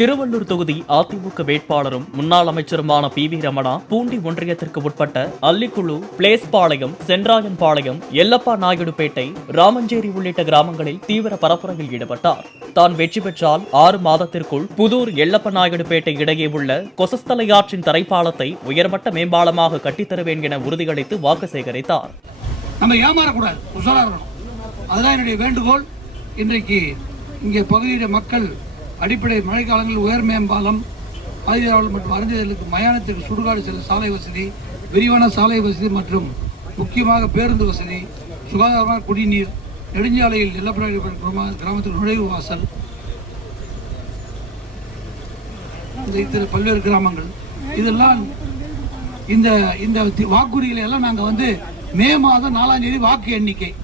திருவள்ளூர் தொகுதி அதிமுக வேட்பாளரும் முன்னாள் அமைச்சருமான பி.வி. ரமணா பூண்டி ஒன்றியத்திற்கு உட்பட்ட அல்லிக்குழு, பிளேஸ்பாளையம், சென்றாயன்பாளையம், எல்லப்பா நாயுடுபேட்டை, ராமஞ்சேரி உள்ளிட்ட கிராமங்களில் தீவிர பரப்புரையில் ஈடுபட்டார். தான் வெற்றி பெற்றால் 6 மாதத்திற்குள் புதூர், எல்லப்ப நாயுடுபேட்டை இடையே உள்ள கொசஸ்தலையாற்றின் தரைப்பாலத்தை உயர்மட்ட மேம்பாலமாக கட்டித்தருவேன் என உறுதியளித்து வாக்கு சேகரித்தார். நம்ம ஏமாறக்கூடாது, உஷாரா இருக்கணும். அதுதான் என்னுடைய வேண்டுகோள். இன்றைக்கு இங்கே பகுதியில் மக்கள் அடிப்படை மழைக்காலங்களில் உயர் மேம்பாலம், ஆதிதிராவிடர் மற்றும் அறிஞர்களுக்கு மயானத்திற்கு சுடுகாடு செல்லும் சாலை வசதி, விரிவான சாலை வசதி மற்றும் முக்கியமாக பேருந்து வசதி, சுகாதாரமான குடிநீர், நெடுஞ்சாலையில் எல்லப்பநாயுடு கிராமத்தில் நுழைவு வாசல், பல்வேறு கிராமங்கள், இதெல்லாம் இந்த வாக்குறுதிகளை எல்லாம் நாங்கள் மே மாதம் 4ஆம் தேதி வாக்கு எண்ணிக்கை,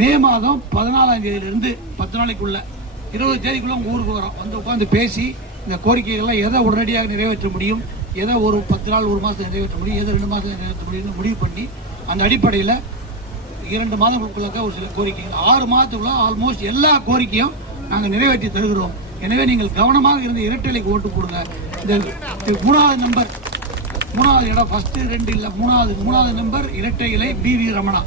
மே மாதம் 14ஆம் தேதியிலிருந்து 10 நாளைக்குள்ள 20 தேதிக்குள்ள உங்கள் ஊருக்கு வரோம். உட்காந்து பேசி இந்த கோரிக்கைகள்லாம் எதை உடனடியாக நிறைவேற்ற முடியும், எதை ஒரு 10 நாள் 1 மாதத்தில் நிறைவேற்ற முடியும், எதை 2 மாதத்தில் நிறைவேற்ற முடியும்னு முடிவு பண்ணி அந்த அடிப்படையில் 2 மாதங்களுக்குள்ள ஒரு சில கோரிக்கைகள் 6 மாதத்துக்குள்ள ஆல்மோஸ்ட் எல்லா கோரிக்கையும் நாங்கள் நிறைவேற்றி தருகிறோம். எனவே நீங்கள் கவனமாக இருந்த இரட்டைலைக்கு ஓட்டு போடுங்க. இந்த 3வது நம்பர், 3வது இடம், ஃபர்ஸ்ட் 2 இல்லை, 3வது நம்பர் இரட்டை இலை பி.வி. ரமணா.